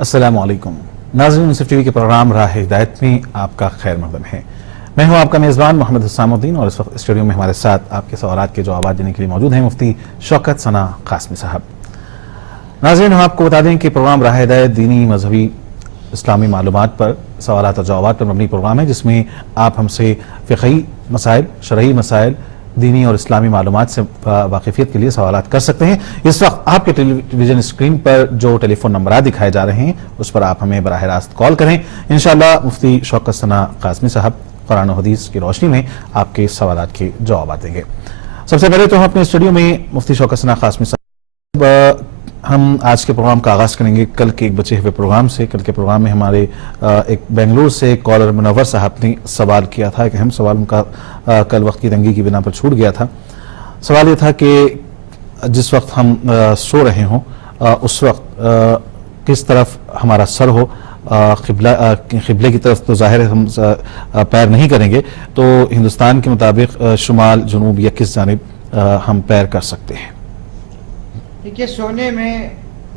السلام علیکم ناظرین، یونیسف ٹی وی کے پروگرام راہ ہدایت میں آپ کا خیر مقدم ہے۔ میں ہوں آپ کا میزبان محمد حسام الدین، اور اس وقت اسٹوڈیو میں ہمارے ساتھ آپ کے سوالات کے جوابات دینے کے لیے موجود ہیں مفتی شوکت ثنا قاسمی صاحب۔ ناظرین، ہم آپ کو بتا دیں کہ پروگرام راہ ہدایت دینی، مذہبی، اسلامی معلومات پر سوالات اور جوابات پر مبنی پروگرام ہے، جس میں آپ ہم سے فقہی مسائل، شرعی مسائل، دینی اور اسلامی معلومات سے واقفیت کے لیے سوالات کر سکتے ہیں۔ اس وقت آپ کے ٹیلی ویژن اسکرین پر جو ٹیلی فون نمبرات دکھائے جا رہے ہیں اس پر آپ ہمیں براہ راست کال کریں۔ انشاءاللہ مفتی شوکت ثنا قاسمی صاحب قرآن و حدیث کی روشنی میں آپ کے سوالات کے جوابات دیں گے۔ سب سے پہلے تو ہم اپنے اسٹوڈیو میں مفتی شوکت ثنا قاسمی صاحب، ہم آج کے پروگرام کا آغاز کریں گے کل کے ایک بچے ہوئے پروگرام سے۔ کل کے پروگرام میں ہمارے ایک بنگلور سے کالر منور صاحب نے سوال کیا تھا، ایک اہم سوال، ان کا کل وقت کی تنگی کی بنا پر چھوٹ گیا تھا۔ سوال یہ تھا کہ جس وقت ہم سو رہے ہوں اس وقت کس طرف ہمارا سر ہو، قبلے کی طرف تو ظاہر ہے ہم پیر نہیں کریں گے، تو ہندوستان کے مطابق شمال، جنوب یا کس جانب ہم پیر کر سکتے ہیں؟ دیکھیے، سونے میں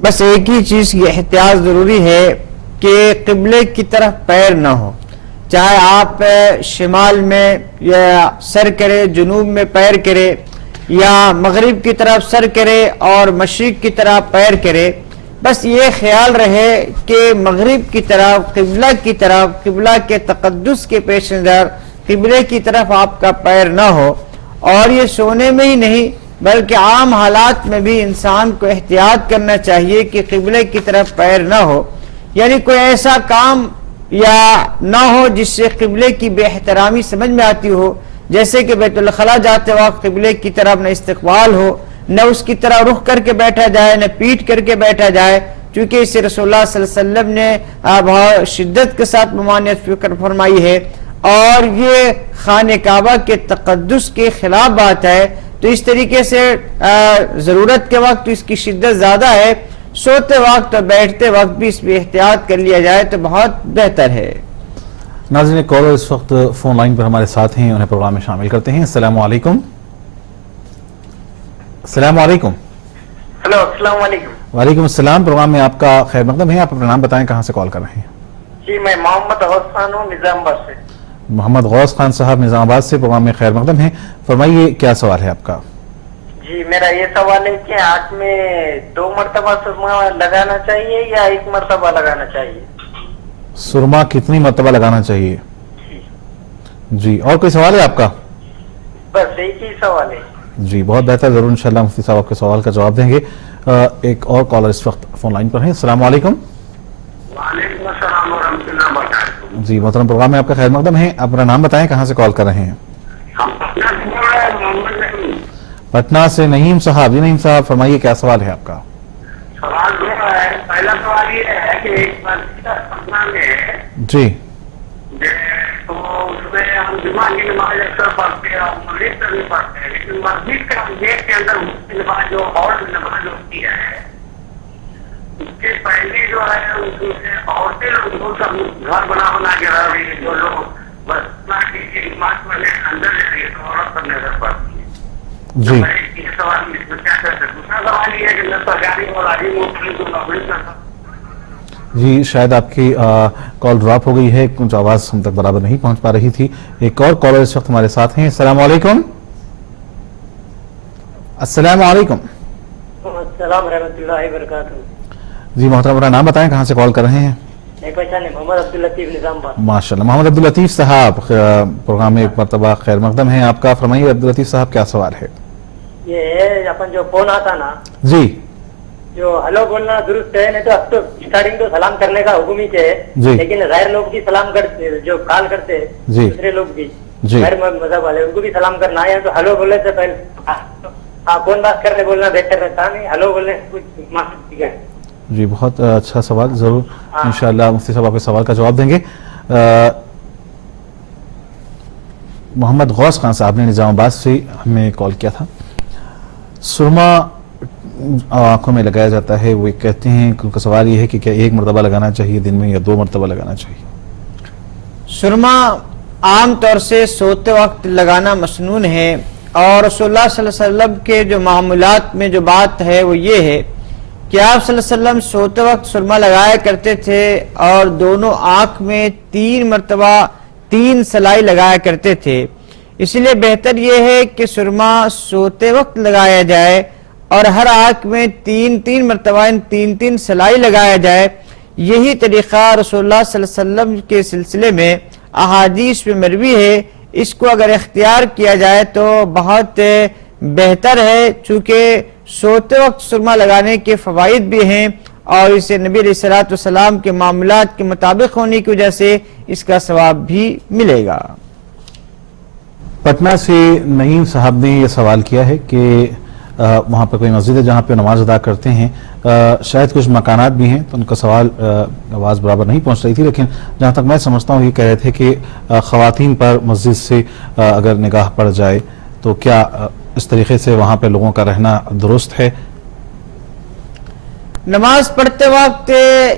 بس ایک ہی چیز کی احتیاط ضروری ہے کہ قبلے کی طرف پیر نہ ہو، چاہے آپ شمال میں یا سر کرے، جنوب میں پیر کرے، یا مغرب کی طرف سر کرے اور مشرق کی طرف پیر کرے، بس یہ خیال رہے کہ مغرب کی طرف، قبلہ کی طرف، قبلہ کے تقدس کے پیش نظر قبلے کی طرف آپ کا پیر نہ ہو۔ اور یہ سونے میں ہی نہیں بلکہ عام حالات میں بھی انسان کو احتیاط کرنا چاہیے کہ قبلے کی طرف پیر نہ ہو، یعنی کوئی ایسا کام یا نہ ہو جس سے قبلے کی بے احترامی سمجھ میں آتی ہو، جیسے کہ بیت الخلاء جاتے وقت قبلے کی طرف نہ استقبال ہو، نہ اس کی طرح رخ کر کے بیٹھا جائے، نہ پیٹ کر کے بیٹھا جائے، چونکہ اسے رسول اللہ صلی اللہ علیہ وسلم نے بہت شدت کے ساتھ ممانعت فکر فرمائی ہے، اور یہ خانہ کعبہ کے تقدس کے خلاف بات ہے۔ تو اس طریقے سے ضرورت کے وقت اس کی شدت زیادہ ہے، سوتے وقت اور بیٹھتے وقت بھی اس پہ احتیاط کر لیا جائے تو بہت بہتر ہے۔ ناظرین، کالر اس وقت فون لائن پر ہمارے ساتھ ہیں، انہیں پروگرام میں شامل کرتے ہیں۔ السلام علیکم۔ السلام علیکم۔ ہلو، السلام علیکم۔ وعلیکم السلام، پروگرام میں آپ کا خیر مقدم ہے۔ آپ اپنا نام بتائیں، کہاں سے کال کر رہے ہیں؟ جی، میں محمد غوث خان ہوں، نظام آباد سے۔ محمد غوث خان صاحب نظام آباد سے، پروگرام میں خیر مقدم ہیں۔ فرمائیے کیا سوال ہے آپ کا؟ جی، میرا یہ سوال ہے کہ آنکھ میں 2 مرتبہ سرما لگانا چاہیے یا 1 مرتبہ لگانا چاہیے؟ سرما کتنی مرتبہ لگانا چاہیے؟ جی، اور کوئی سوال ہے آپ کا؟ بس ایک ہی سوال ہے۔ جی، بہت بہتر، ضرور انشاءاللہ مفتی صاحب آپ کے سوال کا جواب دیں گے۔ ایک اور کالر اس وقت فون لائن پر ہیں۔ السلام علیکم۔ وعلیکم السلام ورحمۃ اللہ وبرکاتہ۔ جی محترم، پروگرام میں آپ کا خیر مقدم ہے۔ اپنا نام بتائیں، کہاں سے کال کر رہے ہیں؟ پٹنہ سے نعیم صاحب۔ جی نعیم صاحب، فرمائیے کیا سوال ہے آپ کا؟ سوال یہ ہے، پہلا سوال یہ ہے کہ ایک پٹنہ میں جی تو اس میں ہم جمعہ کی نماز اکثر پڑھتے ہیں اور مغرب کا بھی پڑھتے ہیں، لیکن مسجد کا گیٹ کے اندر نماز جو ہال میں نماز ہوتی ہے اس کے پہلے جو ہے اس میں عورتیں لوگ سب گھر بنا کے رہ رہی ہے، جو لوگ بس نماز پڑھنے اندر جا رہی ہے تو عورت پر نظر پڑتی ہے۔ جی یہ سوال اس میں کیا کر سکتے؟ دوسرا سوال یہ ہے کہ نہ سرکاری اور عالم مختلف کو نوکری کرتا۔ جی، شاید آپ کی کال ڈراپ ہو گئی ہے، کچھ آواز ہم تک برابر نہیں پہنچ پا رہی تھی۔ ایک اور کالر اس وقت ہمارے ساتھ ہیں۔ السلام علیکم۔ السلام علیکم۔ السلام ورحمۃ اللہ وبرکاتہ۔ جی محترم، اپنا نام بتائیں، کہاں سے کال کر رہے ہیں؟ پہچانے، محمد عبداللطیف، نظام آباد۔ ماشاءاللہ، محمد عبداللطیف صاحب، پروگرام میں ایک مرتبہ خیر مقدم ہے آپ کا۔ فرمائیے عبداللطیف صاحب کیا سوال ہے؟ یہ ہے اپن جو فون آتا نا، جی جو ہلو بولنا درست ہے، نہیں تو اب تو اسٹارٹنگ تو سلام کرنے کا حکم ہی ہے، لیکن غیر لوگ بھی سلام کرتے، جو کال کرتے دوسرے لوگ بھی غیر مذہب والے، ان کو بھی سلام کرنا ہے، تو ہلو بولنے سے پہلے فون بات کرنے بولنا بہتر رہتا نہیں، ہلو بولنے کچھ ہے۔ جی، بہت اچھا سوال، ضرور انشاءاللہ مفتی صاحب آپ کے سوال کا جواب دیں گے۔ محمد غوث خان صاحب نے نظام آباد سے ہمیں کال کیا تھا۔ سرما آنکھوں میں لگایا جاتا ہے، وہ کہتے ہیں کہ ان کا سوال یہ ہے کہ کیا 1 مرتبہ لگانا چاہیے دن میں یا 2 مرتبہ لگانا چاہیے؟ سرما عام طور سے سوتے وقت لگانا مسنون ہے، اور رسول اللہ صلی اللہ علیہ وسلم کے جو معمولات میں جو بات ہے وہ یہ ہے کہ آپ صلی اللہ علیہ وسلم سوتے وقت سرما لگایا کرتے تھے اور دونوں آنکھ میں 3 مرتبہ 3 سلائی لگایا کرتے تھے. اس لیے بہتر یہ ہے کہ سرما سوتے وقت لگایا جائے اور ہر آنکھ میں 3 مرتبہ 3 سلائی لگایا جائے. یہی طریقہ رسول اللہ صلی اللہ علیہ وسلم کے سلسلے میں احادیث میں مروی ہے. اس کو اگر اختیار کیا جائے تو بہت بہتر ہے، چونکہ سوتے وقت سرما لگانے کے فوائد بھی ہیں اور اسے نبی علیہ الصلوۃ والسلام کے معاملات کے مطابق ہونے کی وجہ سے اس کا ثواب بھی ملے گا. پٹنہ سے نعیم صاحب نے یہ سوال کیا ہے کہ وہاں پر کوئی مسجد ہے جہاں پہ نماز ادا کرتے ہیں، شاید کچھ مکانات بھی ہیں، تو ان کا سوال آواز برابر نہیں پہنچ رہی تھی، لیکن جہاں تک میں سمجھتا ہوں یہ کہہ رہے تھے کہ خواتین پر مسجد سے اگر نگاہ پڑ جائے تو کیا اس طریقے سے وہاں پہ لوگوں کا رہنا درست ہے؟ نماز پڑھتے وقت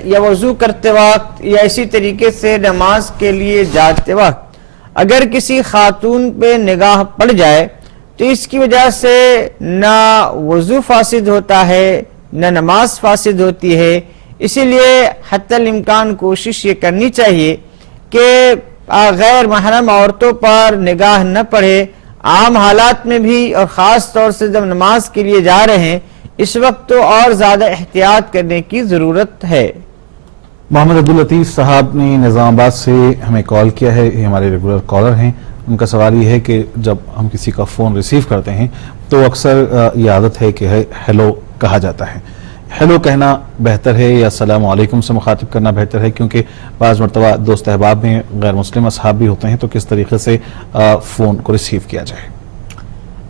یا وضو کرتے وقت یا اسی طریقے سے نماز کے لیے جاتے وقت اگر کسی خاتون پہ نگاہ پڑ جائے تو اس کی وجہ سے نہ وضو فاسد ہوتا ہے نہ نماز فاسد ہوتی ہے. اسی لیے حتی الامکان کوشش یہ کرنی چاہیے کہ غیر محرم عورتوں پر نگاہ نہ پڑے. عام حالات میں بھی اور خاص طور سے جب نماز کے لیے جا رہے ہیں اس وقت تو اور زیادہ احتیاط کرنے کی ضرورت ہے. محمد عبداللطیف صاحب نے نظام آباد سے ہمیں کال کیا ہے، یہ ہمارے ریگولر کالر ہیں. ان کا سوال یہ ہے کہ جب ہم کسی کا فون ریسیو کرتے ہیں تو اکثر یہ عادت ہے کہ ہیلو کہا جاتا ہے. ہیلو کہنا بہتر ہے یا السلام علیکم سے مخاطب کرنا بہتر ہے؟ کیونکہ بعض مرتبہ دوست احباب میں غیر مسلم اصحاب بھی ہوتے ہیں، تو کس طریقے سے فون کو ریسیو کیا جائے؟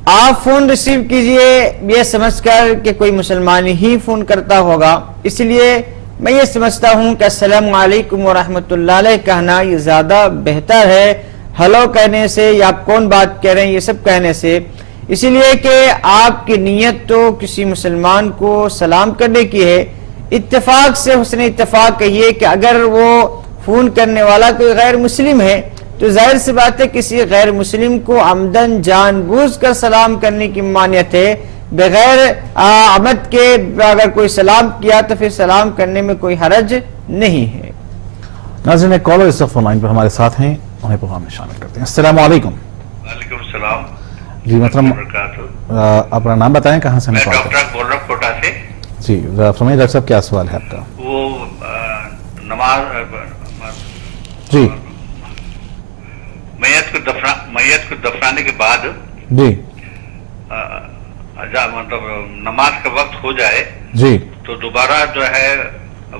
آپ فون ریسیو کیجئے یہ سمجھ کر کہ کوئی مسلمان ہی فون کرتا ہوگا. اس لیے میں یہ سمجھتا ہوں کہ السلام علیکم ورحمۃ اللہ علیہ کہنا یہ زیادہ بہتر ہے ہلو کہنے سے یا آپ کون بات کہہ رہے ہیں یہ سب کہنے سے. اسی لیے کہ آپ کی نیت تو کسی مسلمان کو سلام کرنے کی ہے. اتفاق سے حسن اتفاق کہیے کہ اگر وہ فون کرنے والا کوئی غیر مسلم ہے تو ظاہر سی بات ہے کسی غیر مسلم کو عمدن جان بوجھ کر سلام کرنے کی ممانعت ہے. بغیر عمد کے اگر کوئی سلام کیا تو پھر سلام کرنے میں کوئی حرج نہیں ہے. ناظرین ایک کالر اس وقت فون لائن پر ہمارے ساتھ ہیں، انہیں پروگرام میں شامل کرتے ہیں. السلام علیکم. وعلیکم السلام. جی محترم اپنا نام بتائیں، کہاں سے میں ڈاکٹر بول رہا ہوں کوٹا سے. جی فرمائیے ڈاکٹر صاحب کیا سوال ہے آپ کا؟ وہ نماز جی میت کو دفنانے کے بعد جی مطلب نماز کا وقت ہو جائے جی تو دوبارہ جو ہے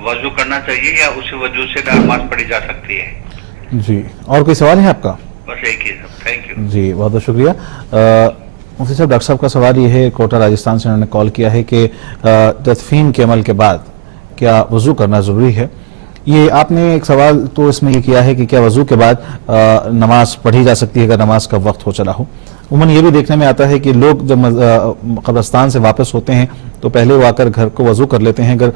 وضو کرنا چاہیے یا اسی وضو سے نماز پڑھی جا سکتی ہے؟ جی اور کوئی سوال ہے آپ کا؟ بس ایک ہی سب. Thank you. جی بہت بہت شکریہ. مفتی صاحب ڈاکٹر صاحب کا سوال یہ ہے، کوٹا راجستھان سے انہوں نے کال کیا ہے کہ تدفین کے عمل کے بعد کیا وضو کرنا ضروری ہے؟ یہ آپ نے ایک سوال تو اس میں یہ کیا ہے کہ کیا وضو کے بعد نماز پڑھی جا سکتی ہے اگر نماز کا وقت ہو چلا ہو؟ عموماً یہ بھی دیکھنے میں آتا ہے کہ لوگ جب قبرستان سے واپس ہوتے ہیں تو پہلے وہ آ کر گھر کو وضو کر لیتے ہیں. اگر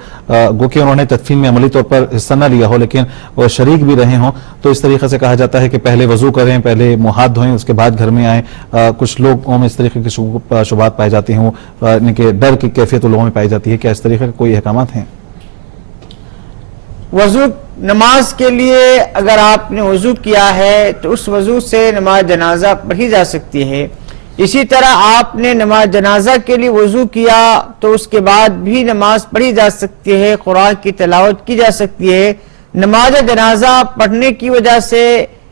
گو کہ انہوں نے تدفین میں عملی طور پر حصہ نہ لیا ہو لیکن وہ شریک بھی رہے ہوں تو اس طریقے سے کہا جاتا ہے کہ پہلے وضو کریں، پہلے منہ ہاتھ دھوئیں، اس کے بعد گھر میں آئیں. کچھ لوگوں میں اس طریقے کی شبہات پائی جاتی ہیں، وہ کہ ڈر کی کیفیت لوگوں میں پائی جاتی ہے. کیا اس طریقے کے کوئی احکامات ہیں؟ وضو نماز کے لیے اگر آپ نے وضو کیا ہے تو اس وضو سے نماز جنازہ پڑھی جا سکتی ہے. اسی طرح آپ نے نماز جنازہ کے لیے وضو کیا تو اس کے بعد بھی نماز پڑھی جا سکتی ہے، قرآن کی تلاوت کی جا سکتی ہے. نماز جنازہ پڑھنے کی وجہ سے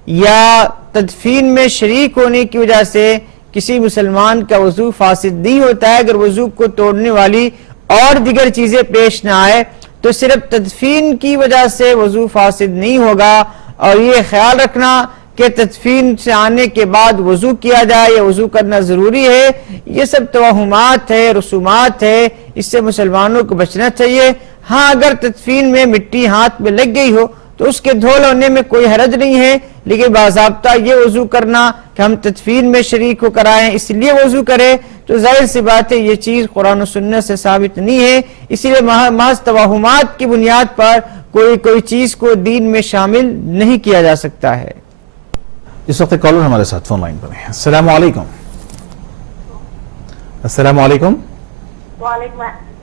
یا تدفین میں شریک ہونے کی وجہ سے کسی مسلمان کا وضو فاسد نہیں ہوتا ہے. اگر وضو کو توڑنے والی اور دیگر چیزیں پیش نہ آئے تو صرف تدفین کی وجہ سے وضو فاسد نہیں ہوگا. اور یہ خیال رکھنا کہ تدفین سے آنے کے بعد وضو کیا جائے یا وضو کرنا ضروری ہے، یہ سب توہمات ہے، رسومات ہے، اس سے مسلمانوں کو بچنا چاہیے. ہاں اگر تدفین میں مٹی ہاتھ میں لگ گئی ہو تو اس کے دھو لینے میں کوئی حرج نہیں ہے، لیکن باضابطہ یہ وضو کرنا کہ ہم تدفین میں شریک ہو کر آئیں اس لیے وضو کرے تو ظاہر سی بات ہے یہ چیز قرآن و سنت سے ثابت نہیں ہے. اسی لیے محض توہمات کی بنیاد پر کوئی چیز کو دین میں شامل نہیں کیا جا سکتا ہے. اس وقت کالر ہمارے ساتھ فون لائن پر ہیں. السلام علیکم. السلام علیکم. وعلیکم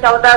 14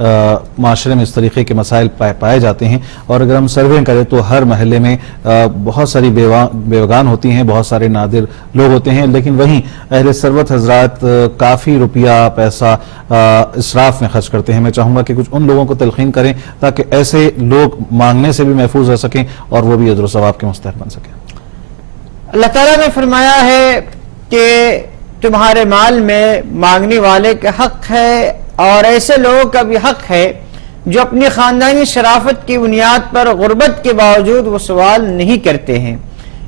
معاشرے میں اس طریقے کے مسائل پائے جاتے ہیں، اور اگر ہم سروے کریں تو ہر محلے میں بہت ساری بیوگان ہوتی ہیں، بہت سارے نادر لوگ ہوتے ہیں، لیکن وہیں اہل ثروت حضرات کافی روپیہ پیسہ اسراف میں خرچ کرتے ہیں۔ میں چاہوں گا کہ کچھ ان لوگوں کو تلقین کریں تاکہ ایسے لوگ مانگنے سے بھی محفوظ رہ سکیں اور وہ بھی اجر و ثواب کے مستحق بن سکیں۔ اللہ تعالیٰ نے فرمایا ہے کہ تمہارے مال میں مانگنے والے کا حق ہے، اور ایسے لوگوں کا بھی حق ہے جو اپنی خاندانی شرافت کی بنیاد پر غربت کے باوجود وہ سوال نہیں کرتے ہیں۔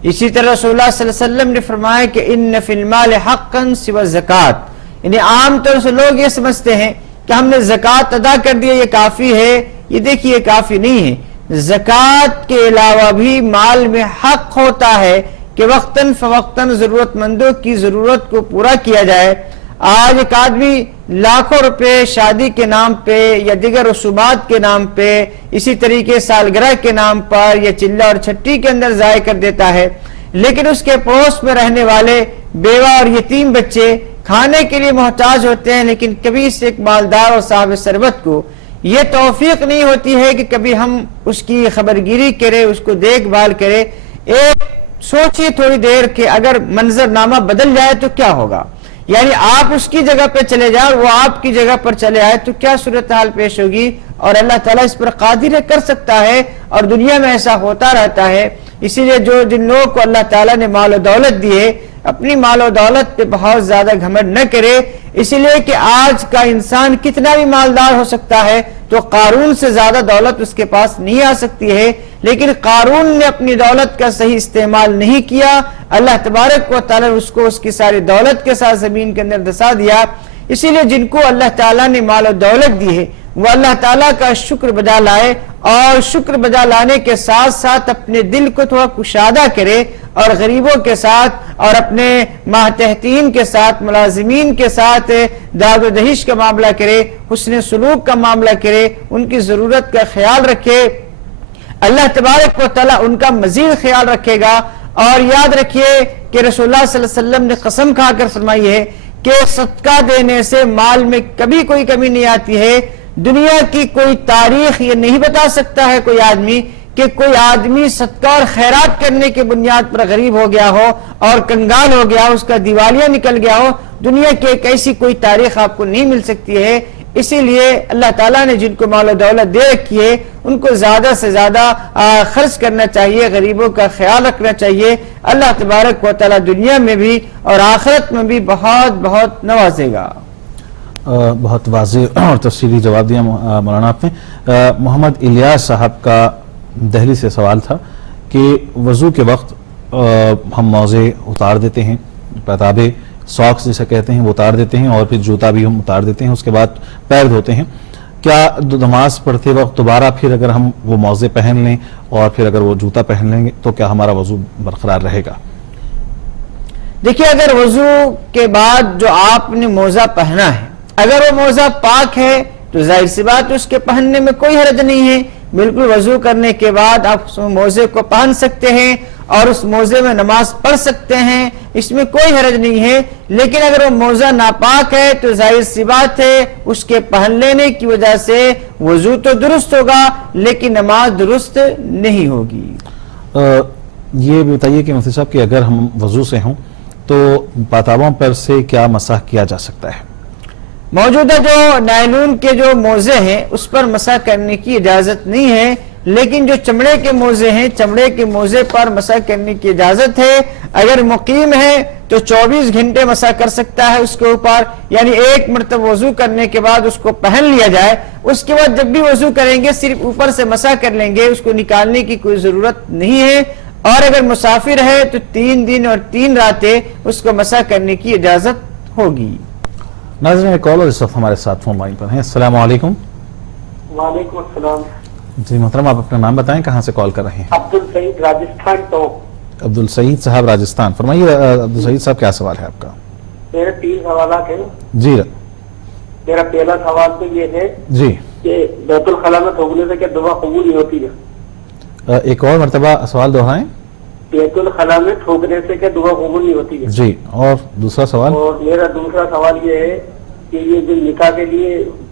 اسی طرح رسول اللہ صلی اللہ علیہ وسلم نے فرمایا کہ ان فی المال حقا سوى الزکات، یعنی عام طور سے لوگ یہ سمجھتے ہیں کہ ہم نے زکوٰۃ ادا کر دی یہ کافی ہے، یہ دیکھیے کافی نہیں ہے۔ زکوٰۃ کے علاوہ بھی مال میں حق ہوتا ہے کہ وقتاً فوقتاً ضرورت مندوں کی ضرورت کو پورا کیا جائے۔ آج ایک آدمی لاکھوں روپے شادی کے نام پہ یا دیگر رسومات کے نام پہ، اسی طریقے سالگرہ کے نام پر یا چلہ اور چھٹی کے اندر ضائع کر دیتا ہے، لیکن اس کے پڑوس میں رہنے والے بیوہ اور یتیم بچے کھانے کے لیے محتاج ہوتے ہیں، لیکن کبھی سے ایک مالدار اور صاحب ثروت کو یہ توفیق نہیں ہوتی ہے کہ کبھی ہم اس کی خبرگیری کریں، اس کو دیکھ بھال کریں۔ ایک سوچیے تھوڑی دیر کہ اگر منظرنامہ بدل جائے تو کیا ہوگا، یعنی آپ اس کی جگہ پہ چلے جائیں، وہ آپ کی جگہ پر چلے آئے تو کیا صورتحال پیش ہوگی، اور اللہ تعالیٰ اس پر قادر کر سکتا ہے، اور دنیا میں ایسا ہوتا رہتا ہے۔ اسی لیے جن لوگوں کو اللہ تعالیٰ نے مال و دولت دی ہے اپنی مال و دولت پہ بہت زیادہ گھمنڈ نہ کرے، اسی لیے کہ آج کا انسان کتنا بھی مالدار ہو سکتا ہے تو قارون سے زیادہ دولت اس کے پاس نہیں آ سکتی ہے، لیکن قارون نے اپنی دولت کا صحیح استعمال نہیں کیا، اللہ تبارک و تعالیٰ اس کو اس کی ساری دولت کے ساتھ زمین کے اندر دسا دیا۔ اسی لیے جن کو اللہ تعالیٰ نے مال و دولت دی ہے وہ اللہ تعالیٰ کا شکر بجا لائے، اور شکر بجا لانے کے ساتھ ساتھ اپنے دل کو تھوڑا کشادہ کرے، اور غریبوں کے ساتھ اور اپنے ماتحتین کے ساتھ ملازمین کے ساتھ داد و دہش کا معاملہ کرے، حسن سلوک کا معاملہ کرے، ان کی ضرورت کا خیال رکھے، اللہ تبارک و تعالیٰ ان کا مزید خیال رکھے گا۔ اور یاد رکھیے کہ رسول اللہ صلی اللہ علیہ وسلم نے قسم کھا کر فرمائی ہے کہ صدقہ دینے سے مال میں کبھی کوئی کمی نہیں آتی ہے۔ دنیا کی کوئی تاریخ یہ نہیں بتا سکتا ہے کوئی آدمی کہ کوئی آدمی صدقہ اور خیرات کرنے کی بنیاد پر غریب ہو گیا ہو اور کنگال ہو گیا ہو، اس کا دیوالیہ نکل گیا ہو، دنیا کی ایک ایسی کوئی تاریخ آپ کو نہیں مل سکتی ہے۔ اسی لیے اللہ تعالیٰ نے جن کو مال و دولت دے رکھی ہے ان کو زیادہ سے زیادہ خرچ کرنا چاہیے، غریبوں کا خیال رکھنا چاہیے۔ اللہ تبارک و تعالیٰ دنیا میں بھی اور آخرت میں بھی بہت بہت نوازے گا۔ بہت واضح اور تفصیلی جواب دیا مولانا آپ نے۔ محمد الیاس صاحب کا دہلی سے سوال تھا کہ وضو کے وقت ہم موزے اتار دیتے ہیں، پتابے ساکس جسے کہتے ہیں وہ اتار دیتے ہیں، اور پھر جوتا بھی ہم اتار دیتے ہیں، اس کے بعد پیر دھوتے ہیں۔ کیا نماز پڑھتے وقت دوبارہ پھر اگر ہم وہ موزے پہن لیں اور پھر اگر وہ جوتا پہن لیں گے تو کیا ہمارا وضو برقرار رہے گا؟ دیکھیے اگر وضو کے بعد جو آپ نے موزہ پہنا ہے اگر وہ موزہ پاک ہے تو ظاہر سی بات اس کے پہننے میں کوئی حرج نہیں ہے، بالکل وضو کرنے کے بعد آپ اس موزے کو پہن سکتے ہیں اور اس موزے میں نماز پڑھ سکتے ہیں، اس میں کوئی حرج نہیں ہے۔ لیکن اگر وہ موزہ ناپاک ہے تو ظاہر سی بات ہے اس کے پہن لینے کی وجہ سے وضو تو درست ہوگا لیکن نماز درست نہیں ہوگی۔ یہ بتائیے کہ مفتی صاحب کہ اگر ہم وضو سے ہوں تو پاتابوں پر سے کیا مسح کیا جا سکتا ہے؟ موجودہ جو نائلون کے جو موزے ہیں اس پر مسح کرنے کی اجازت نہیں ہے، لیکن جو چمڑے کے موزے ہیں چمڑے کے موزے پر مسح کرنے کی اجازت ہے۔ اگر مقیم ہے تو 24 گھنٹے مسح کر سکتا ہے اس کے اوپر، یعنی ایک مرتبہ وضو کرنے کے بعد اس کو پہن لیا جائے، اس کے بعد جب بھی وضو کریں گے صرف اوپر سے مسح کر لیں گے، اس کو نکالنے کی کوئی ضرورت نہیں ہے۔ اور اگر مسافر ہے تو 3 دن اور 3 راتیں اس کو مسح کرنے کی اجازت ہوگی۔ ناظرین ایک کال اور اس وقت ہمارے ساتھ فون لائن پر ہیں۔ السلام علیکم۔ وعلیکم السلام۔ جی محترم آپ اپنا نام بتائیں، کہاں سے کال کر رہے ہیں؟ عبدالسعید راجستھان تو۔ عبدالسعید صاحب راجستھان، فرمائیے عبدالسعید صاحب کیا سوال ہے آپ کا؟ میرے 3 سوالات ہیں۔ جی میرا پہلا سوال تو یہ ہے جی کہ بیت الخلا میں تھوکنے سے کیا دعا قبول نہیں ہوتی ہے؟ ایک اور مرتبہ سوال دہرائیں۔ بیت الخلا میں تھوکنے سے کیا دعا قبول نہیں ہوتی ہے؟ جی، اور دوسرا سوال؟ اور میرا دوسرا سوال یہ ہے کہ یہ جو نکاح کے لیے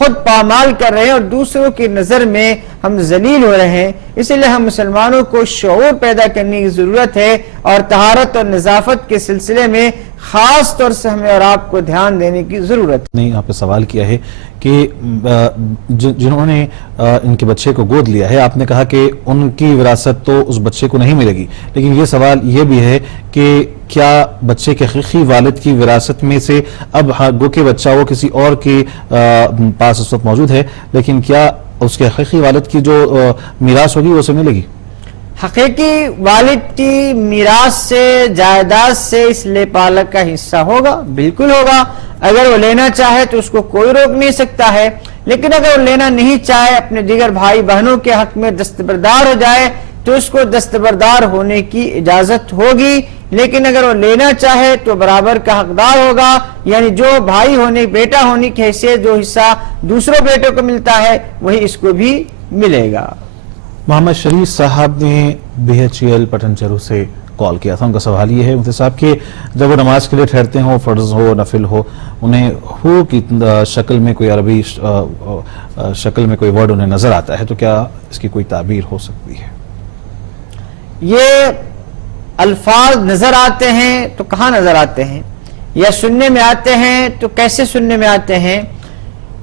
خود پامال کر رہے ہیں اور دوسروں کی نظر میں ہم ذلیل ہو رہے ہیں. اسی لیے ہم مسلمانوں کو شعور پیدا کرنے کی ضرورت ہے اور طہارت اور نظافت کے سلسلے میں خاص طور سے ہمیں اور آپ کو دھیان دینے کی ضرورت ہے. نے آپ نے سوال کیا ہے کہ جنہوں نے ان کے بچے کو گود لیا ہے، آپ نے کہا کہ ان کی وراثت تو اس بچے کو نہیں ملے گی، لیکن یہ سوال یہ بھی ہے کہ کیا بچے کے حقیقی والد کی وراثت میں سے اب گو کہ بچہ وہ کسی اور کے پاس اس وقت موجود ہے، لیکن کیا اس کے حقیقی والد کی جو میراث ہوگی وہ اسے ملے گی؟ حقیقی والد کی میراث سے، جائیداد سے اس لے پالک کا حصہ ہوگا، بالکل ہوگا. اگر وہ لینا چاہے تو اس کو کوئی روک نہیں سکتا ہے، لیکن اگر وہ لینا نہیں چاہے، اپنے دیگر بھائی بہنوں کے حق میں دستبردار ہو جائے تو اس کو دستبردار ہونے کی اجازت ہوگی. لیکن اگر وہ لینا چاہے تو برابر کا حقدار ہوگا، یعنی جو بھائی ہونے، بیٹا ہونے کی حیثیت جو حصہ دوسروں بیٹوں کو ملتا ہے وہی اس کو بھی ملے گا. محمد شریف صاحب نے BHEL پٹن چرو سے کال کیا تھا. ان کا سوال یہ ہے مفتی صاحب کہ جب وہ نماز کے لیے ٹھہرتے ہوں، فرض ہو نفل ہو، انہیں ہو کی شکل میں کوئی عربی شکل میں کوئی ورڈ انہیں نظر آتا ہے تو کیا اس کی کوئی تعبیر ہو سکتی ہے؟ یہ الفاظ نظر آتے ہیں تو کہاں نظر آتے ہیں، یا سننے میں آتے ہیں تو کیسے سننے میں آتے ہیں؟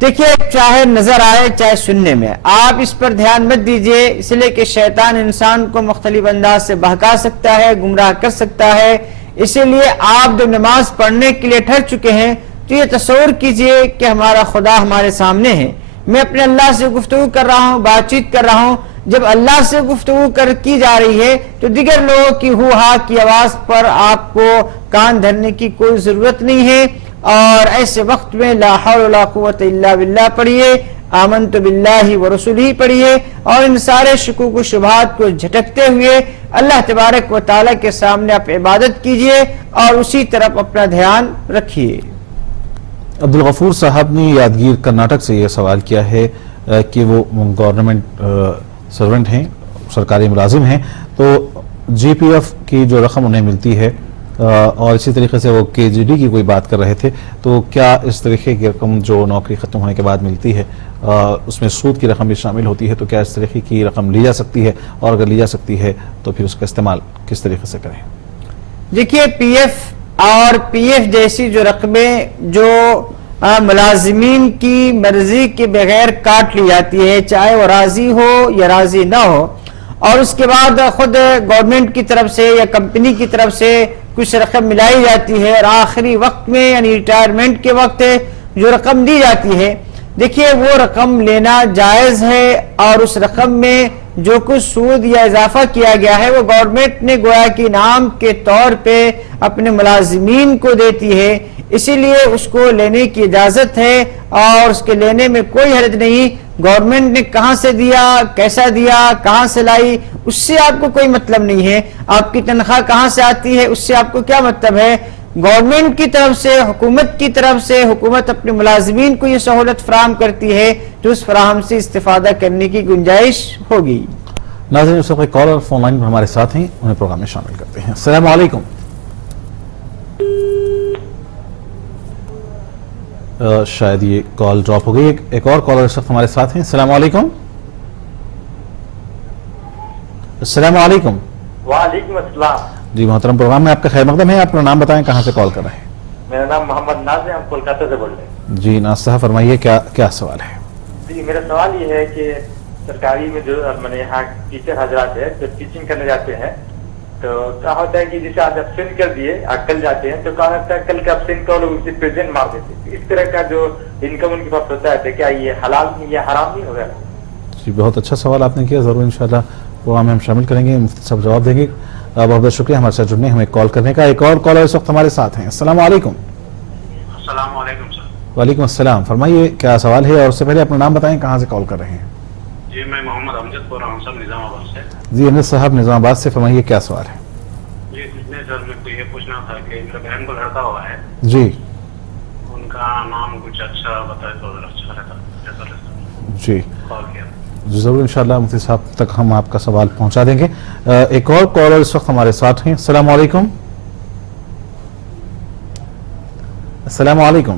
دیکھیے، چاہے نظر آئے چاہے سننے میں، آپ اس پر دھیان مت دیجئے، اس لیے کہ شیطان انسان کو مختلف انداز سے بہکا سکتا ہے، گمراہ کر سکتا ہے. اسی لیے آپ جب نماز پڑھنے کے لیے ٹھہر چکے ہیں تو یہ تصور کیجئے کہ ہمارا خدا ہمارے سامنے ہے، میں اپنے اللہ سے گفتگو کر رہا ہوں، بات چیت کر رہا ہوں. جب اللہ سے گفتگو کی جا رہی ہے تو دیگر لوگوں کی ہو ہا کی آواز پر آپ کو کان دھرنے کی کوئی ضرورت نہیں ہے. اور ایسے وقت میں لا حول ولا قوت الا باللہ پڑھیے، آمنت باللہ ورسولہ پڑھیے، اور ان سارے شکوک و شبہات کو جھٹکتے ہوئے اللہ تبارک و تعالیٰ کے سامنے آپ عبادت کیجئے اور اسی طرف اپنا دھیان رکھیے. عبدالغفور صاحب نے یادگیر کرناٹک سے یہ سوال کیا ہے کہ وہ گورنمنٹ سرونٹ ہیں، سرکاری ملازم ہیں، تو GPF کی جو رقم انہیں ملتی ہے اور اسی طریقے سے وہ KGD کی کوئی بات کر رہے تھے، تو کیا اس طریقے کی رقم جو نوکری ختم ہونے کے بعد ملتی ہے اس میں سود کی رقم بھی شامل ہوتی ہے، تو کیا اس طریقے کی رقم لی جا سکتی ہے، اور اگر لی جا سکتی ہے تو پھر اس کا استعمال کس طریقے سے کریں؟ دیکھیے، PF اور PF جیسی جو رقمیں جو ملازمین کی مرضی کے بغیر کاٹ لی جاتی ہے، چاہے وہ راضی ہو یا راضی نہ ہو، اور اس کے بعد خود گورنمنٹ کی طرف سے یا کمپنی کی طرف سے کچھ رقم ملائی جاتی ہے اور آخری وقت میں یعنی ریٹائرمنٹ کے وقت جو رقم دی جاتی ہے، دیکھیے وہ رقم لینا جائز ہے. اور اس رقم میں جو کچھ سود یا اضافہ کیا گیا ہے وہ گورنمنٹ نے گویا کہ انعام کے طور پہ اپنے ملازمین کو دیتی ہے، اسی لیے اس کو لینے کی اجازت ہے اور اس کے لینے میں کوئی حرج نہیں. گورنمنٹ نے کہاں سے دیا، کیسا دیا، کہاں سے لائی، اس سے آپ کو کوئی مطلب نہیں ہے. آپ کی تنخواہ کہاں سے آتی ہے اس سے آپ کو کیا مطلب ہے. گورنمنٹ کی طرف سے، حکومت کی طرف سے، حکومت اپنے ملازمین کو یہ سہولت فراہم کرتی ہے تو اس فراہم سے استفادہ کرنے کی گنجائش ہوگی. ناظرین، اس وقت کالر فون لائن پر ہمارے ساتھ ہیں، انہیں پروگرام میں شامل کرتے ہیں. السلام علیکم. شاید یہ کال ڈراپ ہو گئی. ایک اور کالر اس وقت ہمارے ساتھ ہیں. السلام علیکم. السلام علیکم. وعلیکم السلام. جی محترم، پروگرام میں آپ کا خیر مقدم ہے. اپنا نام بتائیں، کہاں سے کال کر رہے ہیں؟ میرا نام محمد ناز ہے، ہم کولکاتہ سے بول رہے ہیں. جی ناز صاحب، فرمائیے کیا سوال ہے؟ جی میرا سوال یہ ہے کہ سرکاری میں جو یہاں ٹیچر حضرات ہیں جو ٹیچنگ کرنے جاتے ہیں تو کیا ہوتا ہے کہ جسے آج ابسینٹ کر دیے، آج کل جاتے ہیں تو کہا ہوتا ہے کل کے ابسینٹ کا لوگ اسے پریزنٹ مار دیتے. اس طرح کا جو انکم ان کے پاس ہوتا ہے تو کیا یہ حلال نہیں یا حرام نہیں ہوگا؟ جی بہت اچھا سوال آپ نے کیا. ضرور انشاءاللہ پروگرام میں ہم شامل کریں گے، مفتی صاحب جواب دیں گے. بہت بہت شکریہ ہمارے ساتھ جڑنے، ہمیں کال کرنے کا. ایک اور کالر اس وقت ہمارے ساتھ ہیں. السلام علیکم. السلام علیکم سر. وعلیکم السلام. فرمائیے کیا سوال ہے، اور اس سے پہلے اپنا نام بتائیں، کہاں سے کال کر رہے ہیں؟ جی میں محمد امجد بول رہا ہوں سر، نظام آباد سے. جی امجد صاحب نظام آباد سے، فرمائیے کیا سوال ہے؟ جی نہیں سر، میرے کو یہ پوچھنا تھا کہ میرے بہن کو لڑکا ہوا ہے، جی ان کا نام کچھ اچھا بتائے تو اچھا رہتا. جی کال کیا. ضرور انشاءاللہ مفتی صاحب تک ہم آپ کا سوال پہنچا دیں گے. ایک اور کالر اس وقت ہمارے ساتھ ہیں. السلام علیکم. السلام علیکم.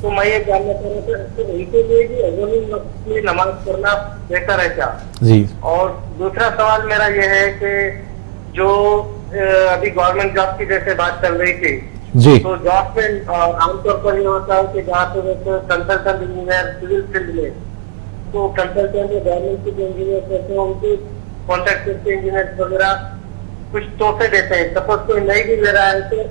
تو میں یہ جاننا چاہ رہا تھا کہ ان کے لیے بھی اول وقت میں نماز پڑھنا بہتر ہے کیا؟ جی اور دوسرا سوال میرا یہ ہے کہ جو ابھی گورنمنٹ جاب کی جیسے بات چل رہی تھی، جی تو جاب میں عام طور پر یہ ہوتا ہے کہ جہاں پہ جیسے کنسلٹنٹ انجینئر سول فیلڈ میں، تو کنسلٹنٹ گورنمنٹ کے جو انجینئر ہوتے ہیں ان کی کانٹیکٹ کرتے انجینئر وغیرہ کچھ تحفے دیتے ہیں. سپوز کوئی نہیں بھی لے رہا ہے تو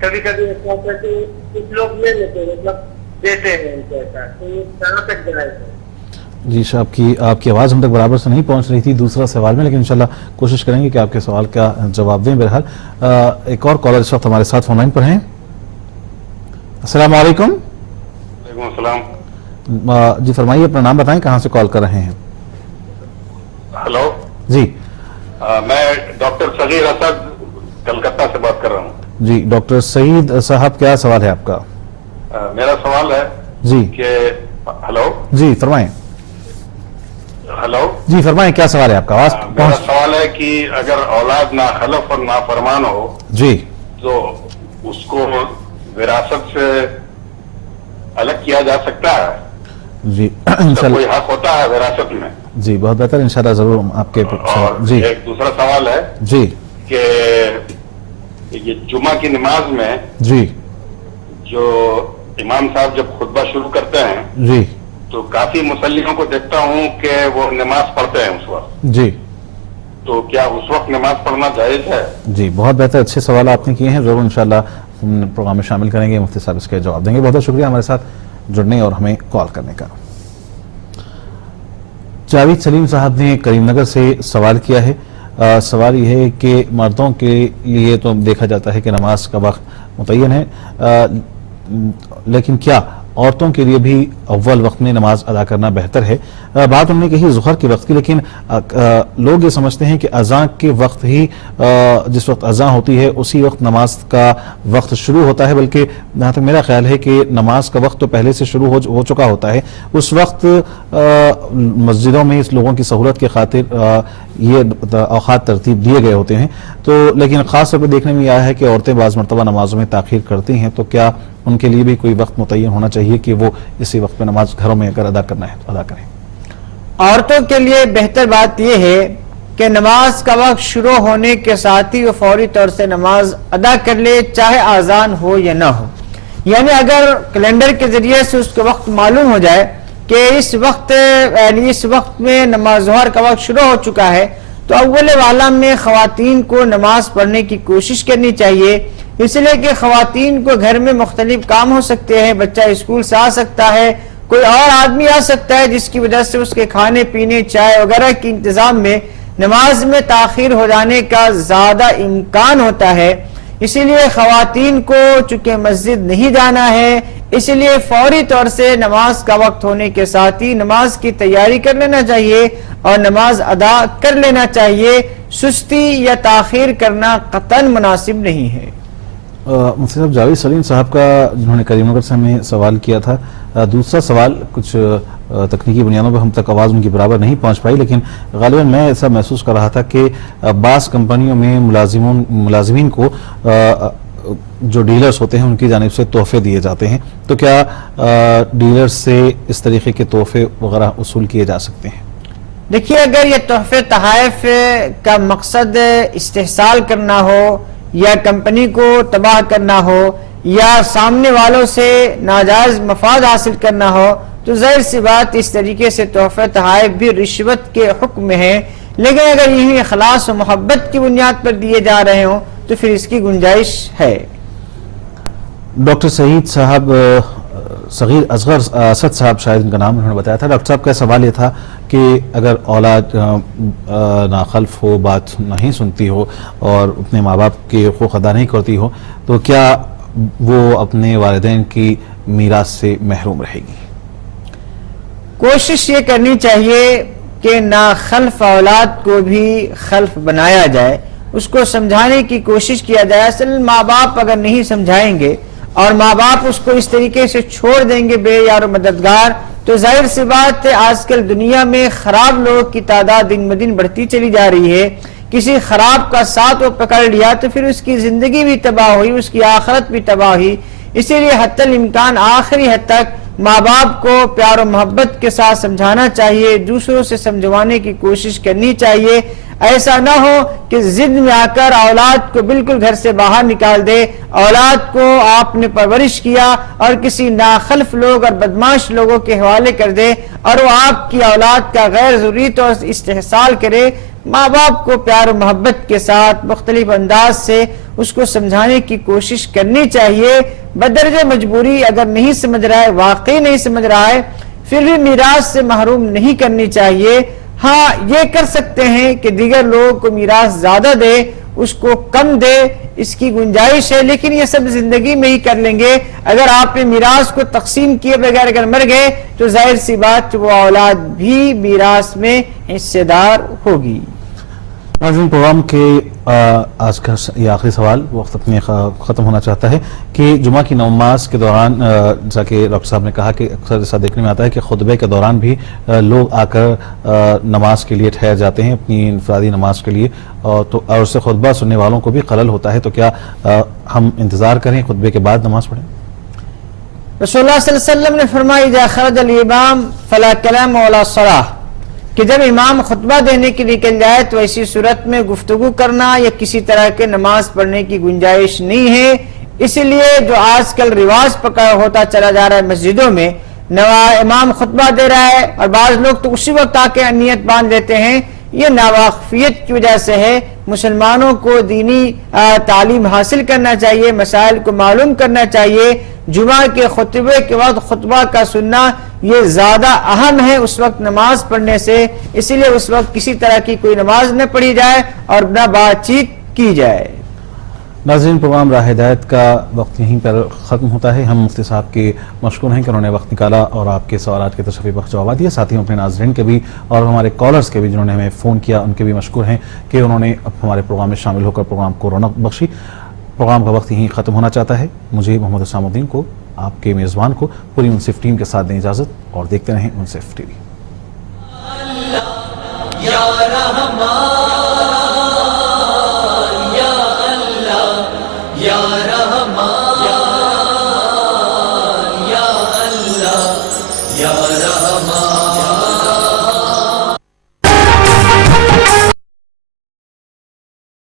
کبھی کبھی ایسا ہوتا ہے کہ کچھ لوگ لے لیتے ہیں، مطلب دیتے ہیں ان کو ایسا. تو یہ کہاں تک جائز ہے؟ جی آپ کی آواز ہم تک برابر سے نہیں پہنچ رہی تھی دوسرا سوال میں، لیکن انشاءاللہ کوشش کریں گے کہ آپ کے سوال کا جواب دیں. بہرحال ایک اور کالر اس وقت ہمارے ساتھ فون لائن پر ہیں. السلام علیکم. وعلیکم السلام. جی فرمائیے، اپنا نام بتائیں، کہاں سے کال کر رہے ہیں؟ ہلو جی میں ڈاکٹر صغیر اسد کلکتہ سے بات کر رہا ہوں. جی ڈاکٹر سعید صاحب، کیا سوال ہے آپ کا؟ میرا سوال ہے جی کہ ہلو جی فرمائیں. ہلو جی فرمائیں، کیا سوال ہے آپ کا؟ آواز میرا پہنچ. سوال ہے کہ اگر اولاد ناخلف اور نافرمان ہو جی تو اس کو وراثت سے الگ کیا جا سکتا ہے؟ جی اس کا انشاءاللہ. کوئی حق ہوتا ہے وراثت میں؟ جی بہت بہتر، انشاءاللہ ضرور ہم آپ کے اور جی ایک دوسرا سوال ہے جی کہ یہ جمعہ کی نماز میں جی جو امام صاحب جب خطبہ شروع کرتے ہیں جی تو کافی مصلیوں کو دیکھتا ہوں کہ وہ نماز پڑھتے ہیں اس وقت، جی تو کیا اس وقت نماز پڑھنا جائز ہے؟ جی بہت بہتر، اچھے سوال آپ نے کیے ہیں، ضرور انشاءاللہ ہم پروگرام میں شامل کریں گے، مفتی صاحب اس کے جواب دیں گے. بہت بہت شکریہ ہمارے ساتھ جڑنے اور ہمیں کال کرنے کا. جاوید سلیم صاحب نے کریم نگر سے سوال کیا ہے. سوال یہ ہے کہ مردوں کے لیے تو دیکھا جاتا ہے کہ نماز کا وقت متعین ہے، لیکن کیا عورتوں کے لیے بھی اول وقت میں نماز ادا کرنا بہتر ہے؟ بات انہوں نے کہی ظہر کے وقت کی، لیکن لوگ یہ سمجھتے ہیں کہ اذان کے وقت ہی جس وقت اذان ہوتی ہے اسی وقت نماز کا وقت شروع ہوتا ہے، بلکہ جہاں تک میرا خیال ہے کہ نماز کا وقت تو پہلے سے شروع ہو چکا ہوتا ہے. اس وقت مسجدوں میں اس لوگوں کی سہولت کے خاطر یہ اوقات ترتیب دیے گئے ہوتے ہیں. تو لیکن خاص طور پہ دیکھنے میں یہ آیا ہے کہ عورتیں بعض مرتبہ نمازوں میں تاخیر کرتی ہیں، تو کیا ان کے لیے بھی کوئی وقت متعین ہونا چاہیے کہ وہ اسی وقت میں نماز گھروں میں اگر ادا کرنا ہے تو ادا کریں؟ عورتوں کے لیے بہتر بات یہ ہے کہ نماز کا وقت شروع ہونے کے ساتھ ہی وہ فوری طور سے نماز ادا کر لے، چاہے آذان ہو یا نہ ہو. یعنی اگر کیلنڈر کے ذریعے سے اس کے وقت معلوم ہو جائے کہ اس وقت میں نماز ظہر کا وقت شروع ہو چکا ہے، تو اول والا میں خواتین کو نماز پڑھنے کی کوشش کرنی چاہیے. اس لیے کہ خواتین کو گھر میں مختلف کام ہو سکتے ہیں، بچہ اسکول سے آ سکتا ہے، کوئی اور آدمی آ سکتا ہے، جس کی وجہ سے اس کے کھانے پینے چائے وغیرہ کے انتظام میں نماز میں تاخیر ہو جانے کا زیادہ امکان ہوتا ہے. اسی لیے خواتین کو چونکہ مسجد نہیں جانا ہے، اس لیے فوری طور سے نماز کا وقت ہونے کے ساتھ ہی نماز کی تیاری کر لینا چاہیے اور نماز ادا کر لینا چاہیے. سستی یا تاخیر کرنا قطعاً مناسب نہیں ہے. مفتی صاحب، جاوید سلیم صاحب کا جنہوں نے کریم نگر سے ہمیں سوال کیا تھا، دوسرا سوال کچھ تکنیکی بنیادوں پہ ہم تک آواز ان کی برابر نہیں پہنچ پائی، لیکن غالباً میں ایسا محسوس کر رہا تھا کہ بعض کمپنیوں میں ملازمین کو جو ڈیلرز ہوتے ہیں ان کی جانب سے تحفے دیے جاتے ہیں، تو کیا ڈیلرز سے اس طریقے کے تحفے وغیرہ وصول کیے جا سکتے ہیں؟ دیکھیے، اگر یہ تحفے تحائف کا مقصد استحصال کرنا ہو یا کمپنی کو تباہ کرنا ہو یا سامنے والوں سے ناجائز مفاد حاصل کرنا ہو، تو ظاہر سی بات اس طریقے سے تحفے تحائف بھی رشوت کے حکم میں ہیں. لیکن اگر یہی اخلاص و محبت کی بنیاد پر دیے جا رہے ہوں تو پھر اس کی گنجائش ہے. ڈاکٹر سعید صاحب، صغیر اصغر اسد صاحب شاید ان کا نام انہوں نے بتایا تھا. ڈاکٹر صاحب کا سوال یہ تھا کہ اگر اولاد ناخلف ہو، بات نہیں سنتی ہو اور اپنے ماں باپ کے حقوق ادا نہیں کرتی ہو، تو کیا وہ اپنے والدین کی میراث سے محروم رہے گی؟ کوشش یہ کرنی چاہیے کہ ناخلف اولاد کو بھی خلف بنایا جائے، اس کو سمجھانے کی کوشش کیا جائے. اصل ماں باپ اگر نہیں سمجھائیں گے اور ماں باپ اس کو اس طریقے سے چھوڑ دیں گے بے یار و مددگار، تو ظاہر سی بات ہے آج کل دنیا میں خراب لوگوں کی تعداد دن بدن بڑھتی چلی جا رہی ہے. کسی خراب کا ساتھ وہ پکڑ لیا تو پھر اس کی زندگی بھی تباہ ہوئی، اس کی آخرت بھی تباہ ہوئی. اسی لیے حتی الامکان آخری حد تک ماں باپ کو پیار و محبت کے ساتھ سمجھانا چاہیے، دوسروں سے سمجھوانے کی کوشش کرنی چاہیے. ایسا نہ ہو کہ ضد میں آ کر اولاد کو بالکل گھر سے باہر نکال دے. اولاد کو آپ نے پرورش کیا اور کسی ناخلف لوگ اور بدماش لوگوں کے حوالے کر دے اور وہ آپ کی اولاد کا غیر ضروری طور سے استحصال کرے. ماں باپ کو پیار و محبت کے ساتھ مختلف انداز سے اس کو سمجھانے کی کوشش کرنی چاہیے. بدرجہ مجبوری اگر نہیں سمجھ رہا ہے، واقعی نہیں سمجھ رہا ہے، پھر بھی میراث سے محروم نہیں کرنی چاہیے. ہاں یہ کر سکتے ہیں کہ دیگر لوگوں کو میراث زیادہ دے، اس کو کم دے، اس کی گنجائش ہے، لیکن یہ سب زندگی میں ہی کر لیں گے. اگر آپ نے میراث کو تقسیم کیے بغیر اگر مر گئے تو ظاہر سی بات وہ اولاد بھی میراث میں حصے دار ہوگی. ناظرین، پروگرام کے آج کا یہ آخری سوال وقت اپنے ختم ہونا چاہتا ہے کہ جمعہ کی نماز کے دوران جیسا کہ ڈاکٹر صاحب نے کہا کہ اکثر ایسا دیکھنے میں آتا ہے کہ خطبے کے دوران بھی لوگ آ کر نماز کے لیے ٹھہر جاتے ہیں اپنی انفرادی نماز کے لیے، اور اس سے خطبہ سننے والوں کو بھی خلل ہوتا ہے. تو کیا ہم انتظار کریں خطبے کے بعد نماز پڑھیں؟ رسول اللہ صلی اللہ علیہ وسلم نے فرمایا اذا خرج الامام فلا کلام ولا صلاۃ، کہ جب امام خطبہ دینے کے لیے نکل جائے تو ایسی صورت میں گفتگو کرنا یا کسی طرح کے نماز پڑھنے کی گنجائش نہیں ہے. اسی لیے جو آج کل رواج پکڑا ہوتا چلا جا رہا ہے مسجدوں میں، امام خطبہ دے رہا ہے اور بعض لوگ تو اسی وقت آ کے نیت باندھ دیتے ہیں، یہ ناواقفیت کی وجہ سے ہے. مسلمانوں کو دینی تعلیم حاصل کرنا چاہیے، مسائل کو معلوم کرنا چاہیے. جمعہ کے خطبے کے وقت خطبہ کا سننا یہ زیادہ اہم ہے اس وقت نماز پڑھنے سے، اسی لیے اس وقت کسی طرح کی کوئی نماز نہ پڑھی جائے اور نہ بات چیت کی جائے. ناظرین، پروگرام راہ ہدایت کا وقت یہیں پر ختم ہوتا ہے. ہم مفتی صاحب کے مشکور ہیں کہ انہوں نے وقت نکالا اور آپ کے سوالات کے تشریح بخش جوابات دیے. ساتھ ہی اپنے ناظرین کے بھی اور ہمارے کالرز کے بھی جنہوں نے ہمیں فون کیا ان کے بھی مشکور ہیں کہ انہوں نے ہمارے پروگرام میں شامل ہو کر پروگرام کو رونق بخشی. پروگرام کا وقت یہیں ختم ہونا چاہتا ہے. مجھے محمد حسام الدین کو، آپ کے میزبان کو، پوری منصف ٹیم کے ساتھ دیں اجازت اور دیکھتے رہیں منصف ٹی وی.